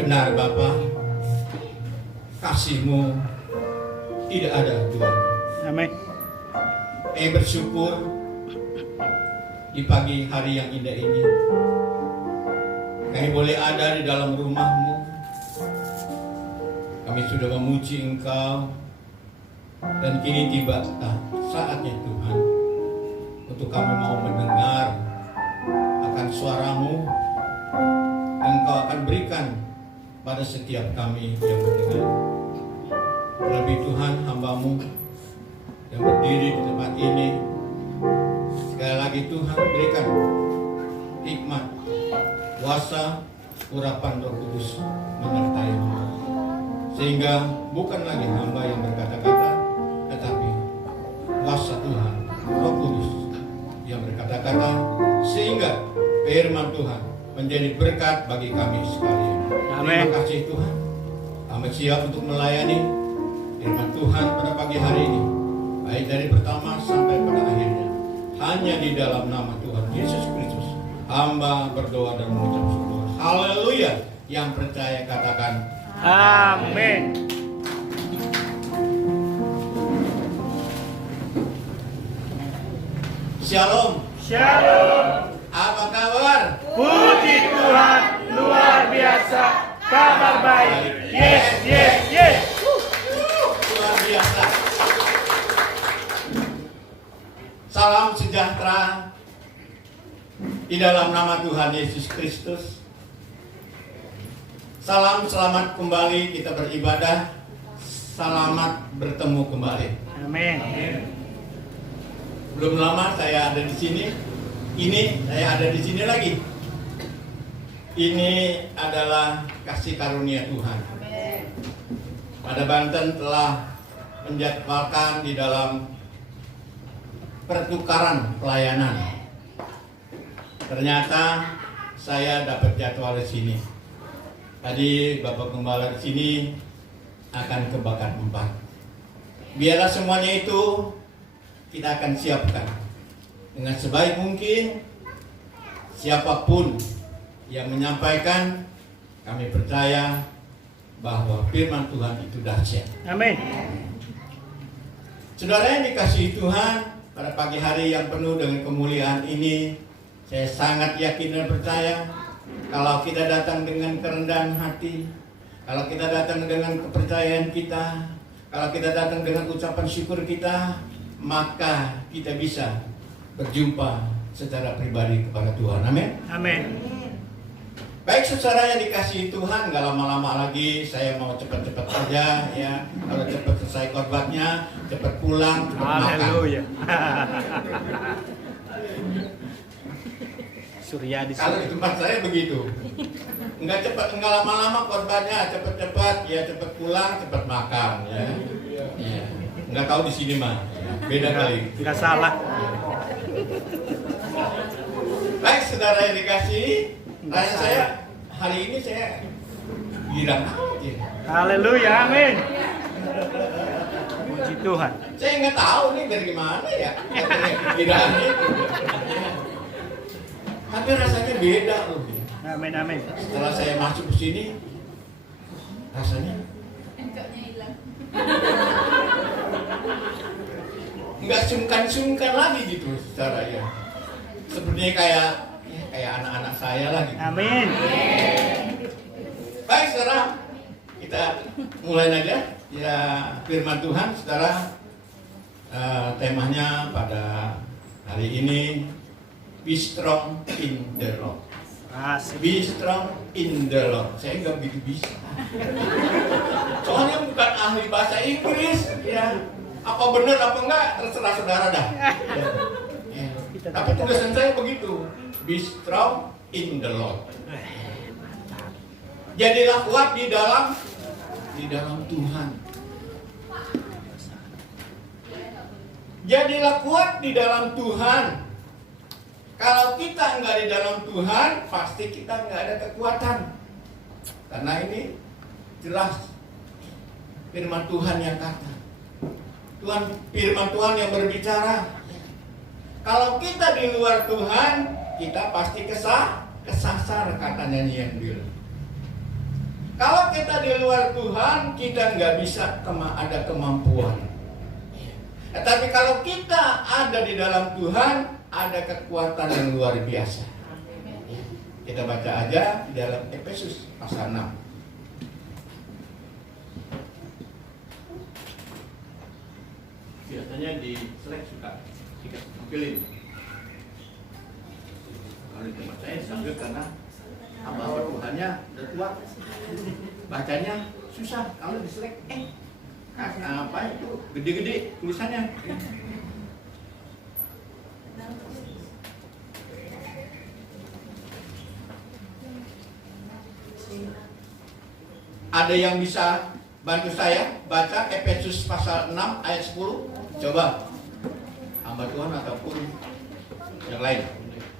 Benar Bapa, kasih-Mu tidak ada duanya. Amin. Kami bersyukur di pagi hari yang indah ini. Kami boleh ada di dalam rumah-Mu. Kami sudah memuji Engkau. Dan kini tiba saatnya Tuhan untuk kami mau mendengar akan suara-Mu yang Engkau akan berikan pada setiap kami yang mendengar. Terlebih Tuhan, hamba-Mu yang berdiri di tempat ini, sekali lagi Tuhan berikan hikmat, kuasa, urapan Roh Kudus menyertai hamba, sehingga bukan lagi hamba yang berkata-kata, tetapi kuasa Tuhan, Roh Kudus yang berkata-kata, sehingga firman Tuhan menjadi berkat bagi kami sekalian. Amin. Terima kasih Tuhan. Kami siap untuk melayani firman Tuhan pada pagi hari ini, baik dari pertama sampai pada akhirnya. Hanya di dalam nama Tuhan Yesus Kristus hamba berdoa dan mengucap syukur. Haleluya. Yang percaya katakan Amin. Shalom. Shalom. Apa kabar? Puji Tuhan, luar biasa. Kabar baik. Yes, yes, yes. Luar biasa. Salam sejahtera di dalam nama Tuhan Yesus Kristus. Salam selamat kembali kita beribadah. Selamat bertemu kembali. Amin. Belum lama saya ada di sini. Ini saya ada di sini lagi. Ini adalah kasih karunia Tuhan. Pada Banten telah menjadwalkan di dalam pertukaran pelayanan. Ternyata saya dapat jadwal di sini. Tadi Bapak Gembala di sini akan ke Bakat 4. Biarlah semuanya itu kita akan siapkan dengan sebaik mungkin. Siapapun yang menyampaikan, kami percaya bahwa firman Tuhan itu dahsyat. Amin. Saudara yang dikasihi Tuhan, pada pagi hari yang penuh dengan kemuliaan ini, saya sangat yakin dan percaya kalau kita datang dengan kerendahan hati, kalau kita datang dengan kepercayaan kita, kalau kita datang dengan ucapan syukur kita, maka kita bisa berjumpa secara pribadi kepada Tuhan. Amin. Amin. Baik saudara yang dikasihi Tuhan, gak lama-lama lagi saya mau cepat-cepat saja ya. Kalau cepat selesai khotbahnya, cepat pulang, cepat makan. Haleluya. Surya di Kalau di tempat saya begitu. Enggak lama-lama khotbahnya, cepat-cepat ya, cepat pulang, cepat makan ya. Ya. Enggak tahu di sini mah. Beda kali. Enggak salah. Baik saudara yang dikasihi, tanya saya hari ini saya girang aja. Haleluya. Amin. Puji Tuhan. Saya nggak tahu nih dari mana ya. Girang itu. Tapi rasanya beda loh. Amin, amin. Setelah saya masuk ke sini, rasanya nggak sungkan-sungkan lagi gitu secara ya. Sepertinya kayak anak-anak saya lagi. Amin. Baik saudara, kita mulai aja ya firman Tuhan saudara. Temanya pada hari ini, be strong in the Lord. Asik. Be strong in the Lord. Saya nggak begitu bisa. Soalnya bukan ahli bahasa Inggris ya. Apa benar apa enggak terserah saudara dah. Ya. Tapi tulisan saya begitu. Be strong in the Lord. Jadilah kuat di dalam Tuhan. Jadilah kuat di dalam Tuhan. Kalau kita enggak di dalam Tuhan, pasti kita enggak ada kekuatan. Karena ini jelas firman Tuhan yang kata. Firman Tuhan yang berbicara. Kalau kita di luar Tuhan, kita pasti kesasar, kata nyanyian dulu. kalau kita di luar Tuhan, kita nggak bisa ada kemampuan. Tapi kalau kita ada di dalam Tuhan, ada kekuatan yang luar biasa. Kita baca aja di dalam Efesus pasal 6. Biasanya di selek suka ditampilin. Kalau di tempat saya sambil karena apa Tuhannya udah tua, bacanya susah. Kalau di selek, apa itu gede-gede tulisannya. Ada yang bisa bantu saya baca Efesus pasal 6 ayat 10? Coba. Hamba Tuhan ataupun yang lain.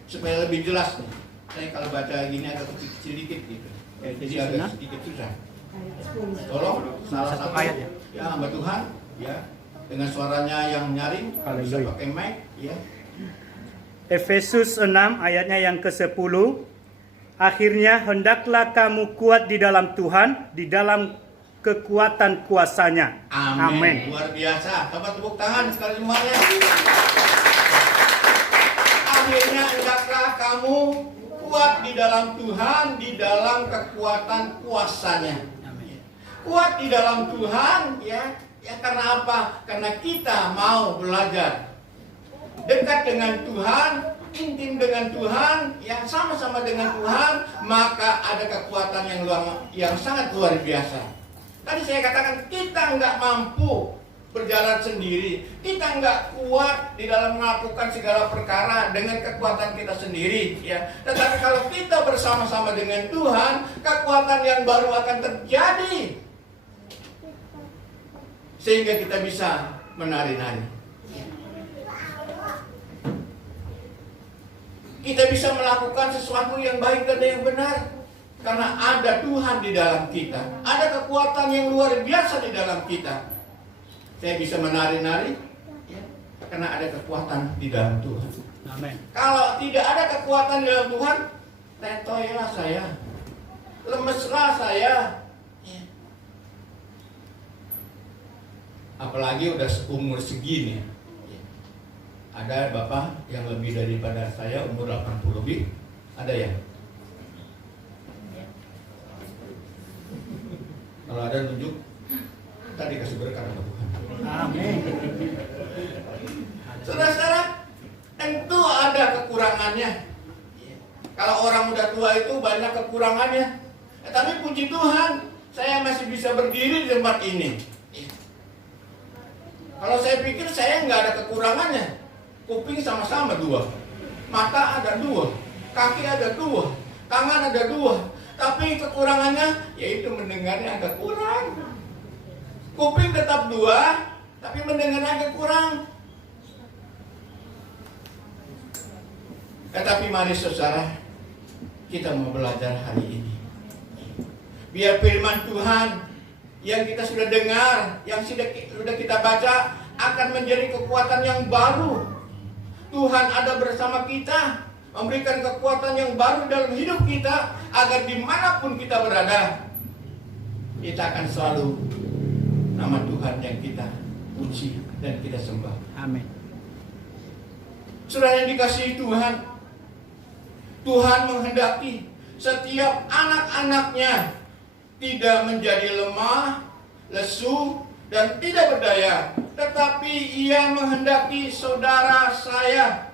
Supaya lebih jelas nih. Saya kalau baca gini agak kecil dikit gitu. Jadi agak sedikit susah. Tolong salah satu ayat ya hamba Tuhan ya dengan suaranya yang nyaring bisa pakai mic ya. Efesus 6 ayatnya yang ke-10. Akhirnya hendaklah kamu kuat di dalam Tuhan, di dalam kekuatan kuasa-Nya. Amin. Luar biasa. Coba tepuk tangan sekali semuanya. Akhirnya hendaklah kamu kuat di dalam Tuhan, di dalam kekuatan kuasa-Nya. Kuat di dalam Tuhan ya karena apa? Karena kita mau belajar dekat dengan Tuhan, intim dengan Tuhan, yang sama-sama dengan Tuhan, maka ada kekuatan yang sangat luar biasa. Tadi saya katakan kita nggak mampu berjalan sendiri, kita nggak kuat di dalam melakukan segala perkara dengan kekuatan kita sendiri, ya. Tetapi kalau kita bersama-sama dengan Tuhan, kekuatan yang baru akan terjadi, sehingga kita bisa menari-nari. Kita bisa melakukan sesuatu yang baik dan yang benar karena ada Tuhan di dalam kita. Ada kekuatan yang luar biasa di dalam kita. Saya bisa menari-nari ya, karena ada kekuatan di dalam Tuhan. Amin. Kalau tidak ada kekuatan di dalam Tuhan, letoylah saya, lemeslah saya. Ya. Apalagi udah umur segini. Ada bapak yang lebih daripada saya, umur 80 lebih. Ada ya? Kalau ada nunjuk, tadi kasih berkat sama Tuhan. Amin. Saudara-saudara, tentu ada kekurangannya. Kalau orang udah tua itu banyak kekurangannya. Tapi puji Tuhan, saya masih bisa berdiri di tempat ini. Kalau saya pikir saya nggak ada kekurangannya. Kuping sama-sama 2, mata ada 2, kaki ada 2, tangan ada 2. Tapi kekurangannya yaitu mendengarnya agak kurang. Kuping tetap 2, tapi mendengarnya agak kurang. Tetapi mari saudara, kita mau belajar hari ini. Biar firman Tuhan yang kita sudah dengar, yang sudah kita baca akan menjadi kekuatan yang baru. Tuhan ada bersama kita, memberikan kekuatan yang baru dalam hidup kita, agar dimanapun kita berada, kita akan selalu nama Tuhan yang kita puji dan kita sembah. Amin. Saudara yang dikasihi Tuhan, Tuhan menghendaki setiap anak-anaknya tidak menjadi lemah, lesu, dan tidak berdaya, tetapi Ia menghendaki saudara saya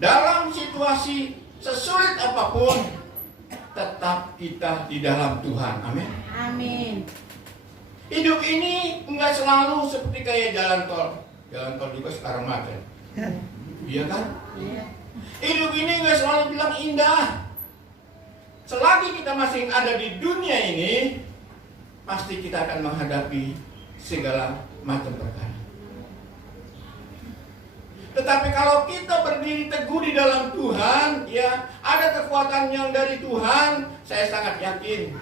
dalam situasi sesulit apapun, tetap kita di dalam Tuhan. Amin. Amin. Hidup ini enggak selalu seperti kayak jalan tol. Jalan tol juga sekarang macet. Iya kan? Iya. Hidup ini enggak selalu bilang indah. Selagi kita masih ada di dunia ini, pasti kita akan menghadapi segala macam perkara. Tetapi kalau kita berdiri teguh di dalam Tuhan, ya, ada kekuatan yang dari Tuhan, saya sangat yakin.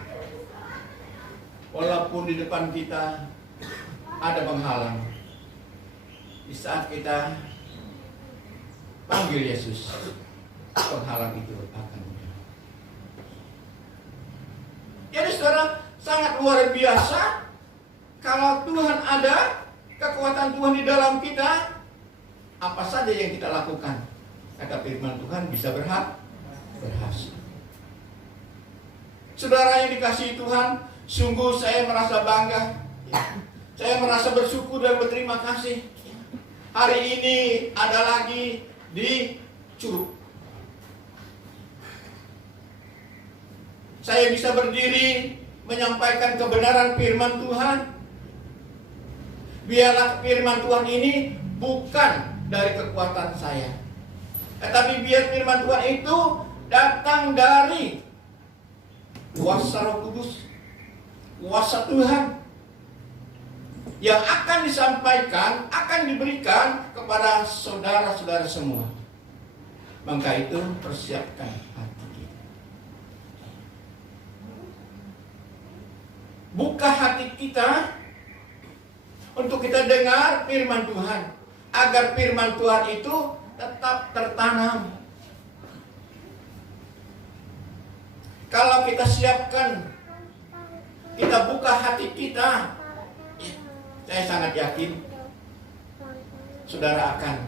Walaupun di depan kita ada penghalang, di saat kita panggil Yesus, penghalang itu akan muncul. sangat luar biasa. Kalau Tuhan ada, kekuatan Tuhan di dalam kita, apa saja yang kita lakukan, kata firman Tuhan, bisa berhasil. Saudara yang dikasihi Tuhan, sungguh saya merasa bangga. Saya merasa bersyukur dan berterima kasih. Hari ini ada lagi di Curug. Saya bisa berdiri menyampaikan kebenaran firman Tuhan. Biarlah firman Tuhan ini bukan dari kekuatan saya, tetapi biar firman Tuhan itu datang dari kuasa Roh Kudus, kuasa Tuhan, yang akan disampaikan, akan diberikan kepada saudara-saudara semua. Maka itu persiapkan hati kita. Buka hati kita untuk kita dengar firman Tuhan, agar firman Tuhan itu tetap tertanam. Kalau kita siapkan, kita buka hati kita, saya sangat yakin saudara akan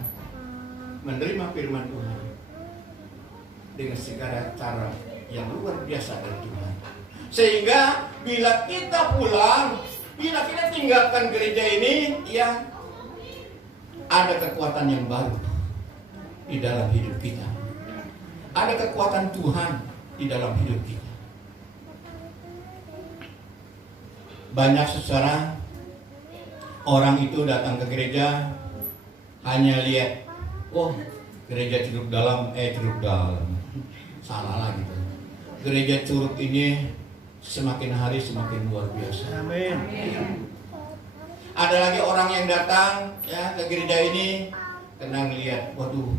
menerima firman Tuhan dengan segala cara yang luar biasa dari Tuhan. Sehingga bila kita pulang, bila kita tinggalkan gereja ini, ya ada kekuatan yang baru di dalam hidup kita. Ada kekuatan Tuhan di dalam hidup kita. Banyak saudara, orang itu datang ke gereja hanya lihat, oh gereja Curug Dalam, salah lagi. Gereja Curug ini semakin hari semakin luar biasa. Amin. Ada lagi orang yang datang ya ke gereja ini karena ngelihat, waduh,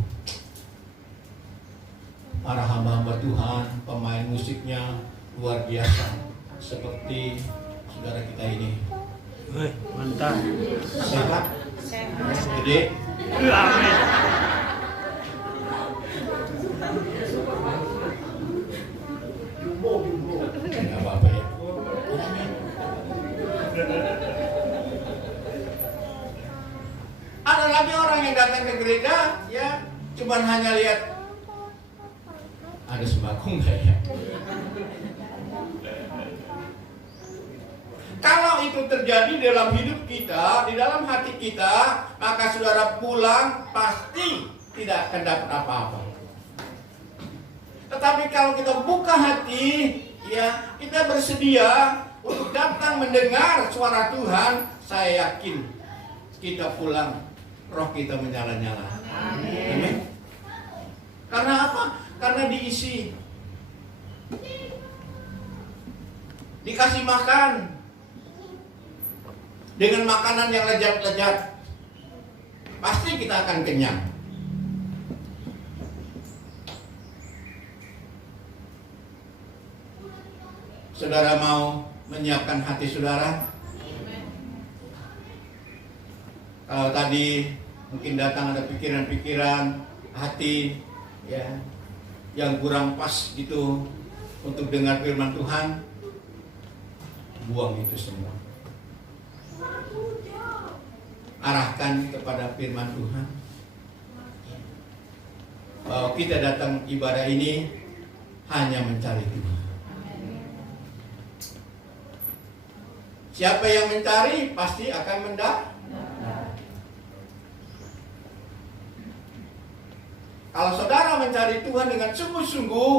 para hamba-hamba Tuhan, pemain musiknya luar biasa, seperti saudara kita ini. Mantap. Sehat, gede. Amin. Nggak apa-apa ya. Ada lagi orang yang datang ke gereja, ya, cuman hanya lihat ada sembako nggak ya. Kalau itu terjadi dalam hidup kita, di dalam hati kita, maka saudara pulang pasti tidak akan dapat apa-apa. Tetapi kalau kita buka hati, ya, kita bersedia untuk datang mendengar suara Tuhan, saya yakin kita pulang, roh kita menyala-nyala. Amin. Karena apa? Karena diisi, dikasih makan dengan makanan yang lezat-lezat, pasti kita akan kenyang. Saudara mau menyiapkan hati saudara? Kalau tadi mungkin datang ada pikiran-pikiran hati, ya, yang kurang pas gitu untuk dengar firman Tuhan, buang itu semua. Arahkan kepada firman Tuhan, bahwa kita datang ibadah ini hanya mencari Tuhan. Siapa yang mencari pasti akan mendapat. Kalau saudara mencari Tuhan dengan sungguh-sungguh,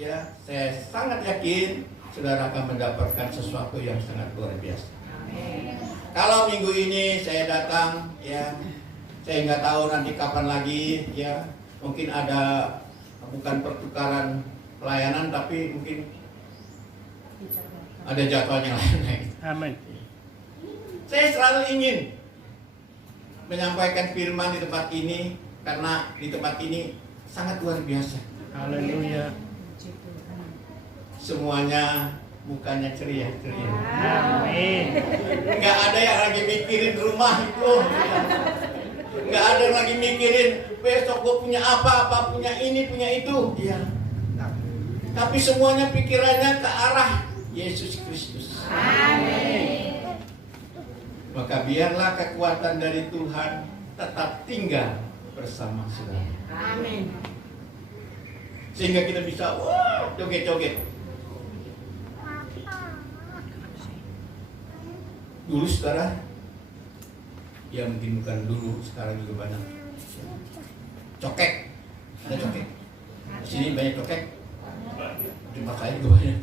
ya, saya sangat yakin saudara akan mendapatkan sesuatu yang sangat luar biasa. Kalau minggu ini saya datang, ya, saya nggak tahu nanti kapan lagi, ya, mungkin ada bukan pertukaran pelayanan, tapi mungkin ada jadwalnya lain. Amin. Saya selalu ingin menyampaikan firman di tempat ini, karena di tempat ini sangat luar biasa. Haleluya. Semuanya mukanya ceria. Amin. Nggak ada yang lagi mikirin rumah itu. Nggak ada yang lagi mikirin besok gue punya apa punya ini, punya itu. Iya. Tapi semuanya pikirannya ke arah Yesus Kristus. Maka biarlah kekuatan dari Tuhan tetap tinggal bersama saudara. Sehingga kita bisa joget-joget. Dulu saudara, ya mungkin bukan dulu, sekarang juga banyak. Cokek, ada cokek. Di sini banyak cokek. Di tempat saya juga banyak.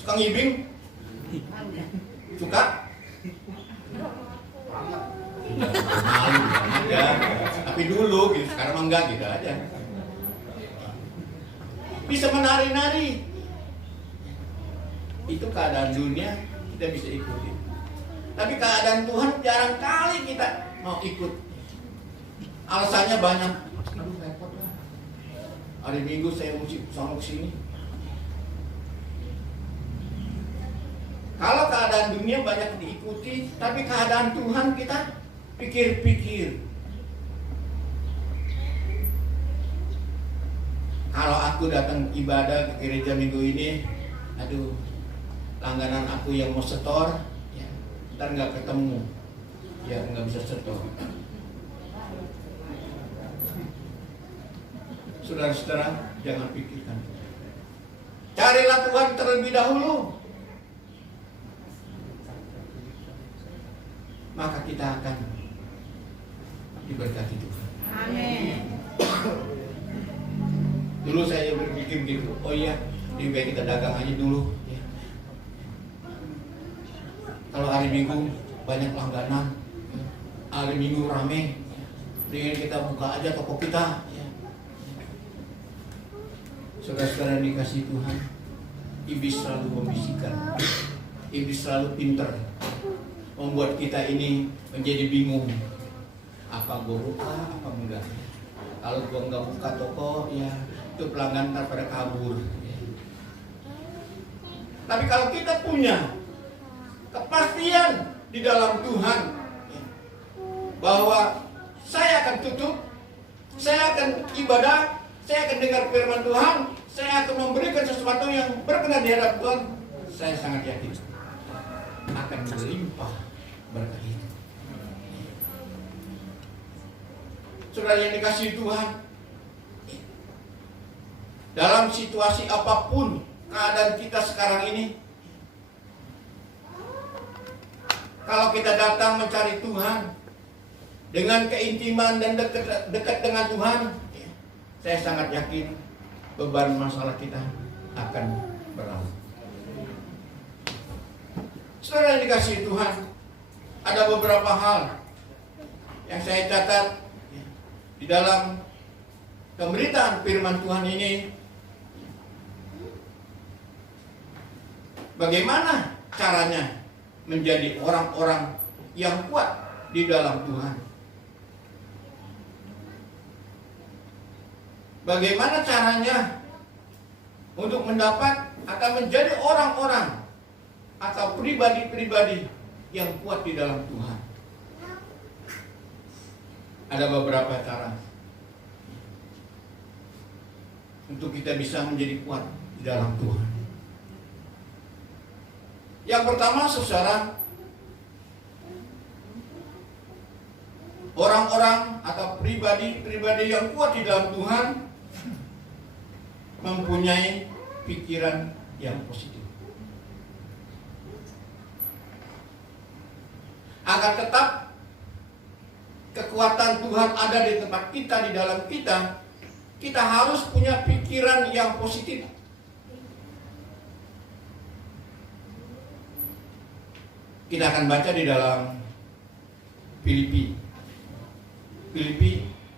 Suka ngibing? Suka? Malu aja. Tapi dulu gitu, sekarang mah enggak gitu aja. Bisa menari-nari. Itu keadaan dunia kita bisa ikuti. Tapi keadaan Tuhan jarang kali kita mau ikut. Alasannya banyak. Aduh repot lah. Hari Minggu saya mesti sama kesini. Kalau keadaan dunia banyak diikuti, tapi keadaan Tuhan kita pikir-pikir. Kalau aku datang ibadah ke gereja minggu ini, aduh, langganan aku yang mau setor, ya, ntar nggak ketemu, ya nggak bisa setor. Saudara-saudara, jangan pikirkan. Carilah Tuhan terlebih dahulu, maka kita akan diberkati Tuhan. Amin. Dulu saya berpikir begitu, oh iya, lebih baik kita dagang aja dulu. Ya. Kalau hari Minggu banyak langganan, hari Minggu rame, dengan kita buka aja toko kita. Ya. Saudara-saudara yang dikasih Tuhan, iblis selalu membisikkan, iblis selalu pintar, membuat kita ini menjadi bingung. Apa gue buka, apa enggak? Kalau gue nggak buka toko, ya itu pelanggan ntar pada kabur. Tapi kalau kita punya kepastian di dalam Tuhan, bahwa saya akan tutup, saya akan ibadah, saya akan dengar firman Tuhan, saya akan memberikan sesuatu yang berkenan di hadapan Tuhan, saya sangat yakin akan berlimpah berkah itu. Saudara yang dikasihi Tuhan, dalam situasi apapun keadaan kita sekarang ini, kalau kita datang mencari Tuhan dengan keintiman dan dekat dengan Tuhan, saya sangat yakin beban masalah kita akan berlalu. Saudara yang dikasihi Tuhan, ada beberapa hal yang saya catat di dalam pemberitaan firman Tuhan ini. Bagaimana caranya menjadi orang-orang yang kuat di dalam Tuhan? Bagaimana caranya untuk mendapat atau menjadi orang-orang atau pribadi-pribadi yang kuat di dalam Tuhan? Ada beberapa cara untuk kita bisa menjadi kuat di dalam Tuhan. Yang pertama, saudara, orang-orang atau pribadi-pribadi yang kuat di dalam Tuhan mempunyai pikiran yang positif. Agar tetap kekuatan Tuhan ada di tempat kita, di dalam kita, kita harus punya pikiran yang positif. Kita akan baca di dalam Filipi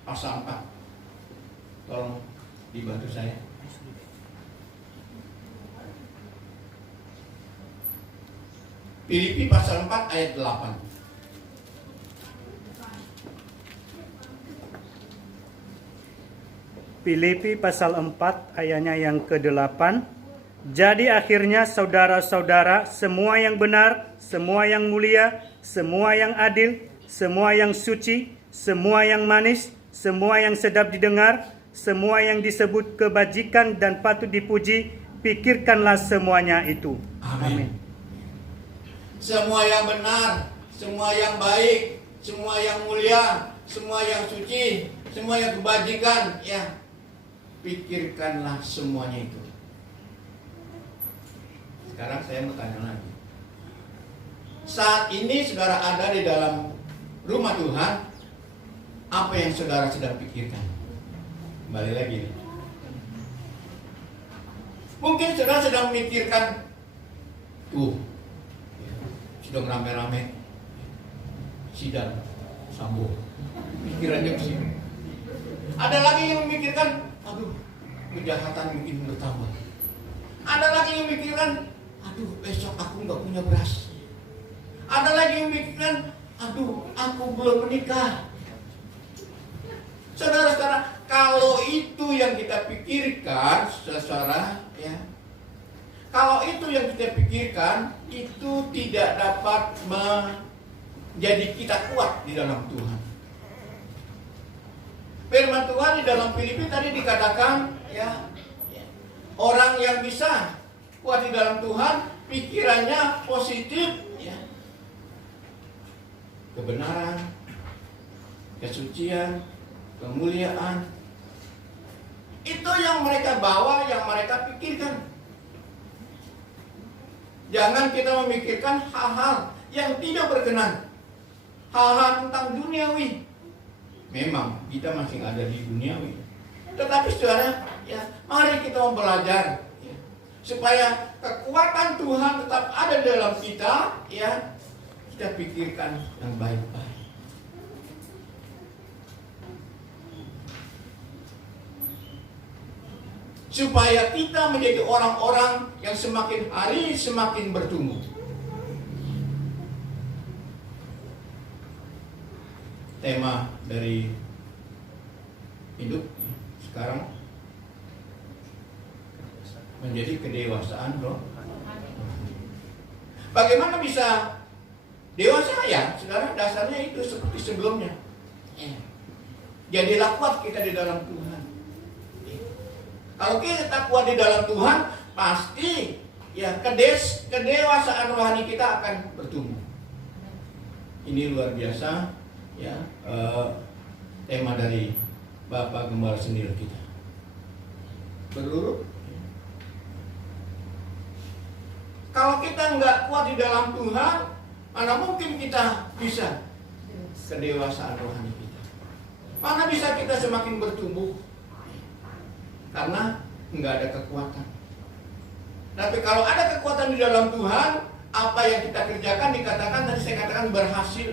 pasal 4. Tolong dibantu saya. Filipi pasal 4 ayat 8. Filipi pasal 4 ayatnya yang ke-8. Jadi akhirnya saudara-saudara, semua yang benar, semua yang mulia, semua yang adil, semua yang suci, semua yang manis, semua yang sedap didengar, semua yang disebut kebajikan dan patut dipuji, pikirkanlah semuanya itu. Amin. Semua yang benar, semua yang baik, semua yang mulia, semua yang suci, semua yang kebajikan, ya, pikirkanlah semuanya itu. Sekarang saya mau tanya lagi. Saat ini saudara ada di dalam rumah Tuhan, apa yang saudara sedang pikirkan? Kembali lagi. Mungkin saudara sedang memikirkan, sedang rame-rame sidang Sambo. Pikirannya ke sini. Ada lagi yang memikirkan, kejahatan mungkin bertambah. Ada lagi yang memikirkan, besok aku nggak punya beras. Ada lagi yang memikirkan, aku belum menikah. Saudara-saudara, kalau itu yang kita pikirkan, saudara, ya, kalau itu yang kita pikirkan, itu tidak dapat menjadi kita kuat di dalam Tuhan. Firman Tuhan di dalam Filipi tadi dikatakan, ya, orang yang bisa kuat di dalam Tuhan, pikirannya positif, ya. Kebenaran, kesucian, kemuliaan, itu yang mereka bawa, yang mereka pikirkan. Jangan kita memikirkan hal-hal yang tidak berkenan, hal-hal tentang duniawi. Memang kita masih ada di duniawi, tetapi saudara, ya, mari kita belajar, ya, supaya kekuatan Tuhan tetap ada dalam kita, ya, kita pikirkan yang baik-baik. Supaya kita menjadi orang-orang yang semakin hari semakin bertumbuh. Tema dari hidup sekarang menjadi kedewasaan, bro. Bagaimana bisa dewasa, ya? Saudara, dasarnya itu seperti sebelumnya. Jadilah kuat kita di dalam Tuhan. Kalau kita kuat di dalam Tuhan, pasti, ya, kedewasaan rohani kita akan bertumbuh. Ini luar biasa, ya, tema dari Bapak Gembala sendiri kita. Berurut. Kalau kita nggak kuat di dalam Tuhan, mana mungkin kita bisa kedewasaan rohani kita? Mana bisa kita semakin bertumbuh? Karena nggak ada kekuatan. Tapi kalau ada kekuatan di dalam Tuhan, apa yang kita kerjakan dikatakan, tadi saya katakan, berhasil.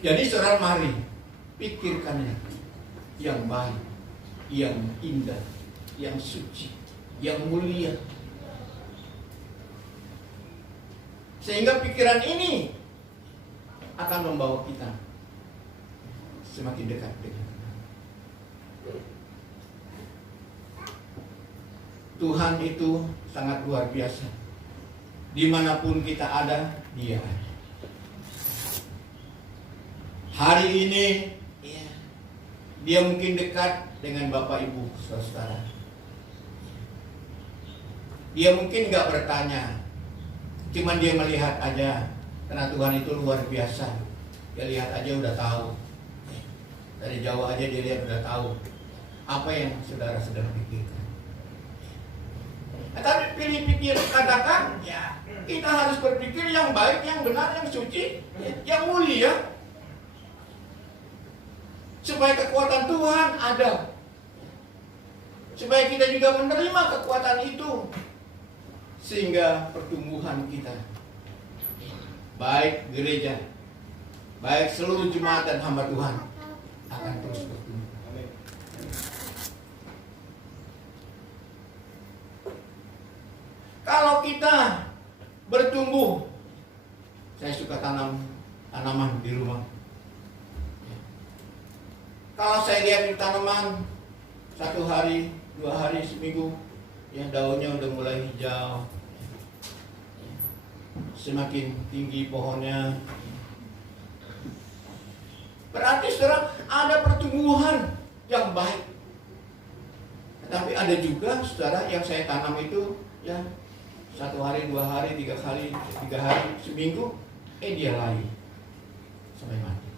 Jadi saudara, mari pikirkannya yang baik, yang indah, yang suci, yang mulia. Sehingga pikiran ini akan membawa kita semakin dekat dengan Tuhan. Itu sangat luar biasa. Dimanapun kita ada, Dia ada. Hari ini, ya, Dia mungkin dekat dengan Bapak Ibu saudara. Dia mungkin gak bertanya, cuman Dia melihat aja. Karena Tuhan itu luar biasa. Dia lihat aja udah tahu. Dari jauh aja Dia lihat udah tahu apa yang saudara sedang pikirkan. Tapi pilih-pikir katakan, ya, kita harus berpikir yang baik, yang benar, yang suci, yang mulia, supaya kekuatan Tuhan ada, supaya kita juga menerima kekuatan itu, sehingga pertumbuhan kita, baik gereja, baik seluruh jemaat dan hamba Tuhan, akan terus bertumbuh. Kalau kita bertumbuh, saya suka tanam tanaman di rumah. Kalau saya lihat di tanaman 1 hari, 2 hari, seminggu, ya, daunnya udah mulai hijau, semakin tinggi pohonnya, berarti saudara ada pertumbuhan yang baik. Tapi ada juga saudara yang saya tanam itu ya 1 hari, 2 hari, 3 hari, 3 hari, seminggu, dia layu sampai mati.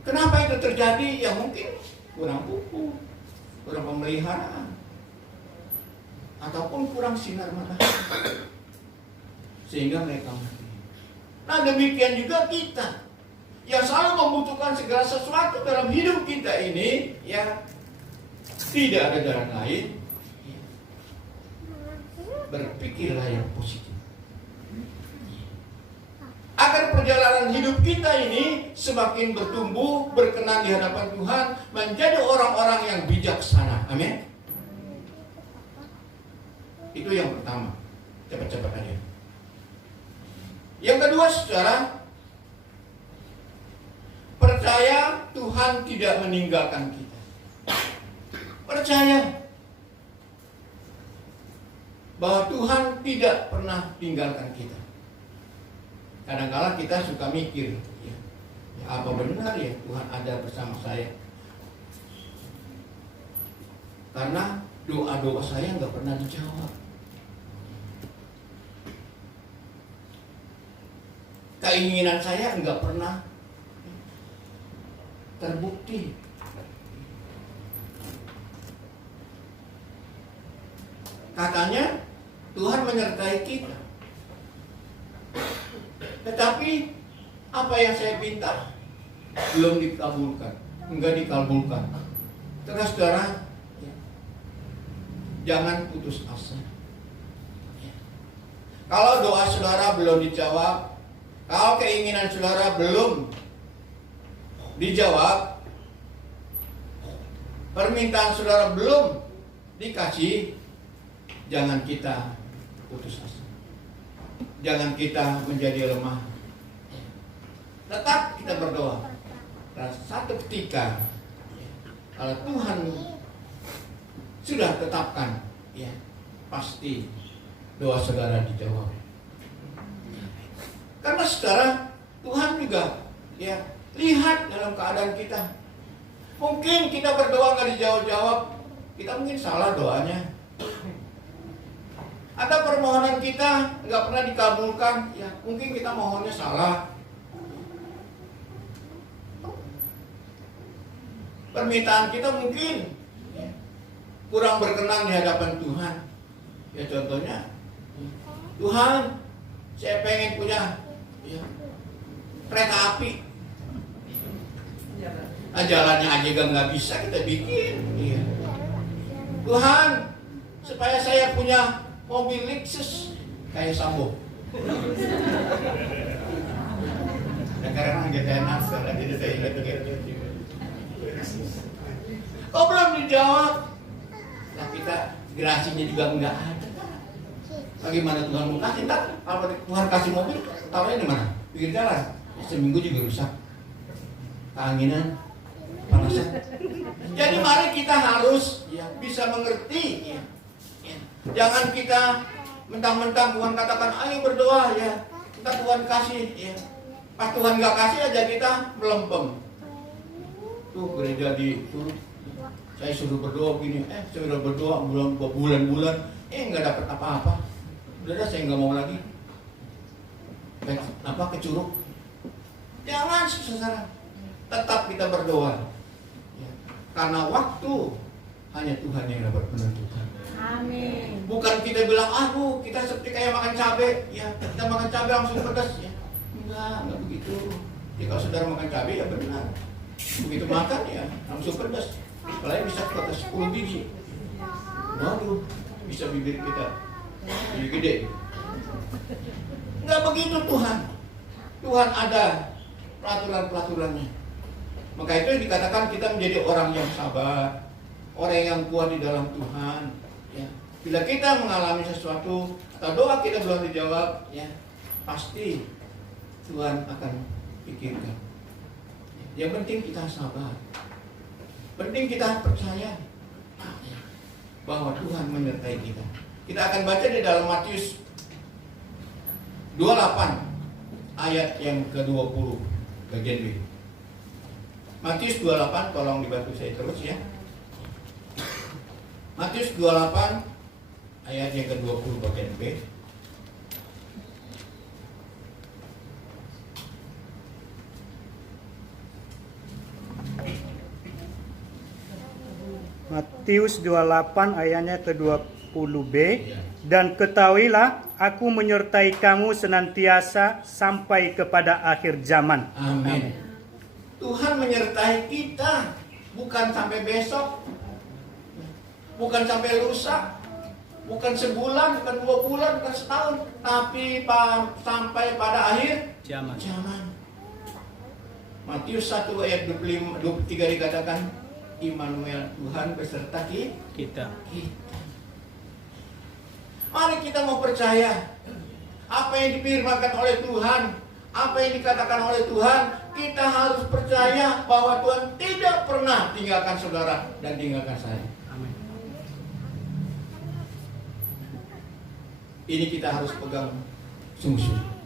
Kenapa itu terjadi? Ya mungkin kurang pupuk, kurang pemeliharaan, ataupun kurang sinar matahari, sehingga mereka mati. Nah demikian juga kita yang selalu membutuhkan segala sesuatu dalam hidup kita ini, ya tidak ada jalan lain, berpikirlah yang positif. Agar perjalanan hidup kita ini semakin bertumbuh, berkenan di hadapan Tuhan, menjadi orang-orang yang bijaksana. Amin. Itu yang pertama. Cepat-cepat aja. Yang kedua, saudara, percaya Tuhan tidak meninggalkan kita. Percaya bahwa Tuhan tidak pernah tinggalkan kita. Kadang-kala kita suka mikir, ya, apa benar ya Tuhan ada bersama saya? Karena doa-doa saya nggak pernah dijawab. Keinginan saya nggak pernah terbukti. Katanya Tuhan menyertai kita. Tetapi apa yang saya minta belum dikabulkan, enggak dikabulkan. Terus saudara, ya, jangan putus asa. Ya. Kalau doa saudara belum dijawab, kalau keinginan saudara belum dijawab, permintaan saudara belum dikasih, jangan kita putus asa. Jangan kita menjadi lemah. Tetap kita berdoa. Dan satu ketika, kalau Tuhan sudah tetapkan, ya pasti doa saudara dijawab. Karena saudara, Tuhan juga ya lihat dalam keadaan kita. Mungkin kita berdoa nggak dijawab-jawab, kita mungkin salah doanya. Atau permohonan kita nggak pernah dikabulkan, ya mungkin kita mohonnya salah. Permintaan kita mungkin ya, kurang berkenan di hadapan Tuhan. Ya contohnya, Tuhan, saya pengen punya ya, kereta api. Nah, jalannya aja nggak bisa kita bikin. Ya. Tuhan, supaya saya punya mobil Lexus kayak Sambo. Dan karena kita enak, jadi saya ingat begitu. Kok belum dijawab? Nah kita gerasinya juga enggak ada. Bagaimana Tuhan mau kasih? Entar kalau Tuhan kasih mobil, taruhnya di mana? Pinggir jalan. Seminggu juga rusak. Keanginan, panasan. Jadi mari kita harus ya, bisa mengerti. Ya. Jangan kita mentang-mentang Tuhan katakan ayo berdoa ya, entar Tuhan kasih ya. Pas Tuhan nggak kasih aja kita melempem. Tuh gereja disuruh, saya suruh berdoa gini, saya udah berdoa bulan-bulan, nggak dapat apa-apa. Udah saya nggak mau lagi. Kecuruk. Jangan saudara, tetap kita berdoa. Ya. Karena waktu hanya Tuhan yang dapat menentukan. Amin. Bukan kita bilang, aduh kita seperti kayak makan cabai, ya kita makan cabai langsung pedas, ya enggak begitu. Ya kalau saudara makan cabai ya benar, begitu makan ya langsung pedas. Kalian bisa ke atas 10 biji, waduh bisa bibir kita jadi gede. Enggak begitu Tuhan. Tuhan ada peraturan-peraturannya. Maka itu dikatakan kita menjadi orang yang sabar, orang yang kuat di dalam Tuhan. Ya. Bila kita mengalami sesuatu atau doa kita belum dijawab, ya pasti Tuhan akan pikirkan. Yang penting kita sabar, penting kita percaya bahwa Tuhan menyertai kita. Kita akan baca di dalam Matius 28 ayat yang ke-20 bagian B. Matius 28, tolong dibantu saya terus ya. Matius 28 ayat yang ke-20 bagian B. Matius 28 ayatnya ke-20b. Dan ketahuilah, aku menyertai kamu senantiasa sampai kepada akhir zaman. Amin. Tuhan menyertai kita, bukan sampai besok, bukan sampai lusa, bukan sebulan, bukan 2 bulan, bukan setahun, tapi sampai pada akhir zaman. Matius 1 ayat 25, 23 dikatakan, Immanuel, Tuhan beserta kita. Mari kita mau percaya apa yang difirmankan oleh Tuhan, apa yang dikatakan oleh Tuhan. Kita harus percaya bahwa Tuhan tidak pernah tinggalkan saudara dan tinggalkan saya. Amin. Ini kita harus pegang sungguh-sungguh,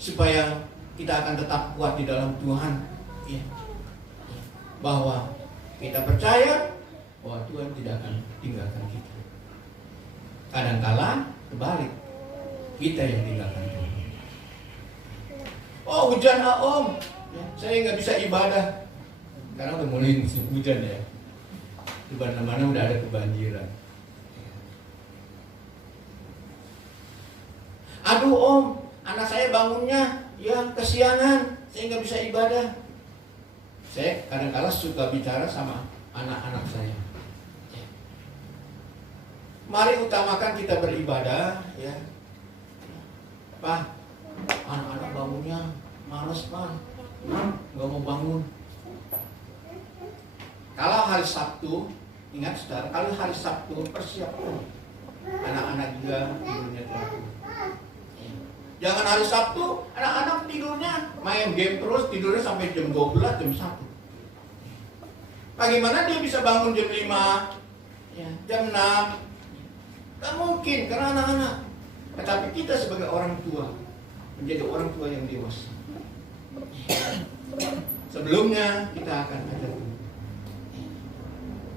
supaya kita akan tetap kuat di dalam Tuhan, ya. Bahwa kita percaya bahwa Tuhan tidak akan tinggalkan kita. Kadang-kala kebalik, kita yang tinggalkan Tuhan. Oh, hujan Om, ya, saya nggak bisa ibadah karena udah mulai musim hujan ya. Di mana-mana udah ada kebanjiran. Aduh Om, anak saya bangunnya ya kesiangan, saya nggak bisa ibadah. Saya kadang-kala suka bicara sama anak-anak saya. Mari utamakan kita beribadah, ya. Pak, anak-anak bangunnya males Pak, nggak mau bangun. Kalau hari Sabtu, ingat saudara, kalau hari Sabtu persiapkan anak-anak juga tidurnya teratur. Jangan hari Sabtu, anak-anak tidurnya main game terus, tidurnya sampai jam 12, jam 1. Bagaimana dia bisa bangun jam 5, ya, jam 6? Tak mungkin, karena anak-anak. Tetapi kita sebagai orang tua, menjadi orang tua yang dewasa. Sebelumnya kita akan ada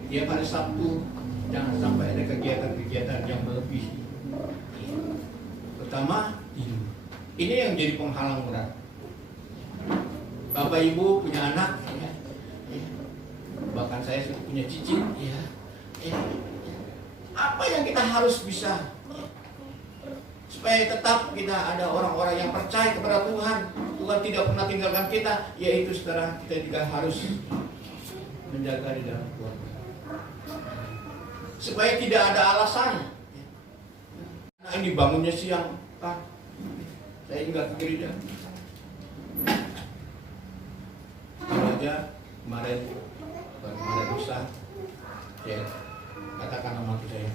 tiap hari Sabtu, jangan sampai ada kegiatan-kegiatan yang melebihi. Pertama, tidur. Ini yang jadi penghalang berat. Bapak Ibu punya anak, ya. Bahkan saya punya cicit, ya. Apa yang kita harus bisa, supaya tetap kita ada orang-orang yang percaya kepada Tuhan. Tuhan tidak pernah tinggalkan kita, yaitu sekarang kita juga harus menjaga di dalam keluarga, supaya tidak ada alasan. Nah, ini bangunnya siang, Pak, saya enggak ke gereja. Ini aja kemarin lusa, ya. Katakan sama saya,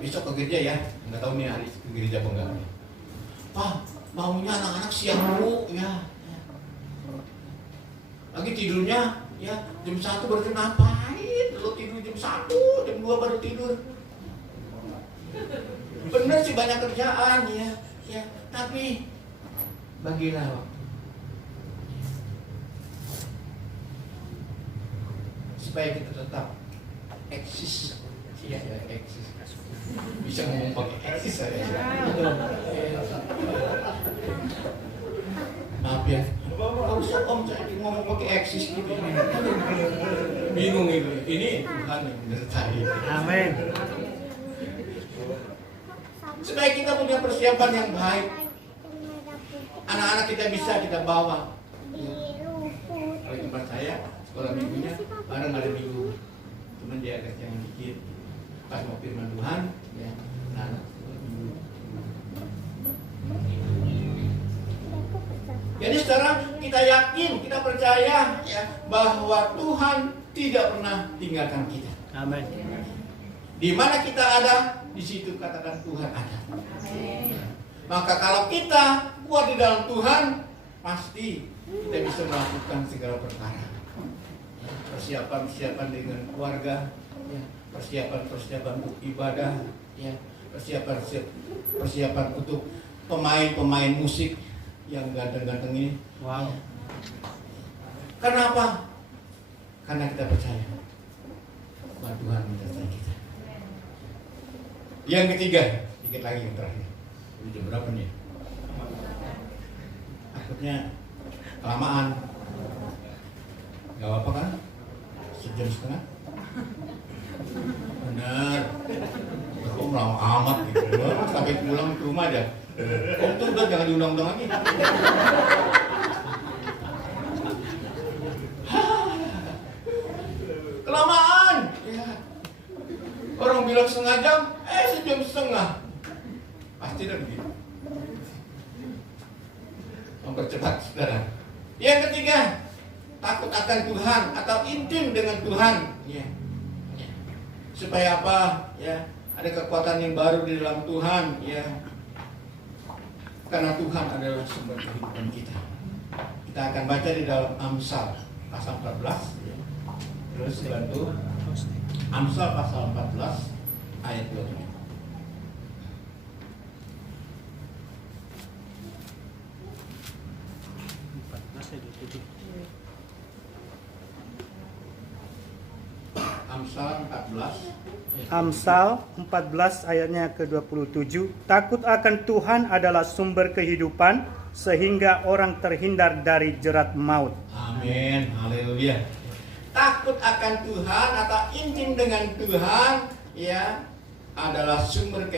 besok ke gereja ya. Nggak tahu nih hari ke gereja apa enggak. Pak, maunya anak-anak siang dulu ya. Lagi tidurnya ya jam 1 baru ngapain? Lu tidur jam 1, jam 2 baru tidur. Bener sih banyak kerjaan ya. Tapi bagilah waktu supaya kita tetap eksis, ya eksis. Bisa ngomong pakai eksis saya. Maaf ya, kalau Om saya ngomong pakai eksis gitu, bingung itu. Ini Tuhan yang menyertai. Amin. Supaya kita punya persiapan yang baik, anak-anak kita bisa kita bawa. Kalau tempat saya sekolah minggunya bareng ada minggu. Cuman dia agak yang dikit pas mau firman Tuhan, ya. Nah, jadi sekarang kita yakin, kita percaya ya bahwa Tuhan tidak pernah tinggalkan kita. Amin. Di mana kita ada, di situ katakan Tuhan ada. Maka kalau kita kuat di dalam Tuhan, pasti kita bisa melakukan segala perkara. Persiapan dengan keluarga, ya. Persiapan untuk ibadah, ya. Persiapan untuk pemain musik, yang ganteng-ganteng ini. Wow. Kenapa? Karena kita percaya bahwa Tuhan menyertai kita. Yang ketiga, dikit lagi yang terakhir. Ini jam berapa nih? Takutnya kelamaan. Gak apa-apa kan? Sejam setengah. Benar. Kok lama amat gitu. Sampai pulang ke rumah aja. Oh tuh udah jangan diundang-undang lagi. Kelamaan. Ya. Orang bilang setengah jam, sejam setengah. Pasti dah begitu. Mempercepat, saudara. Yang ketiga, takut akan Tuhan atau intim dengan Tuhan. Ya. Supaya apa? Ya, ada kekuatan yang baru di dalam Tuhan. Ya. Karena Tuhan adalah sumber kehidupan kita. Kita akan baca di dalam Amsal pasal 14. Ya. Terus bantu Amsal pasal 14 ayat 27. Amsal 14 ayatnya ke-27. Takut akan Tuhan adalah sumber kehidupan, sehingga orang terhindar dari jerat maut. Amin, haleluya. Takut akan Tuhan atau intim dengan Tuhan, ya, adalah sumber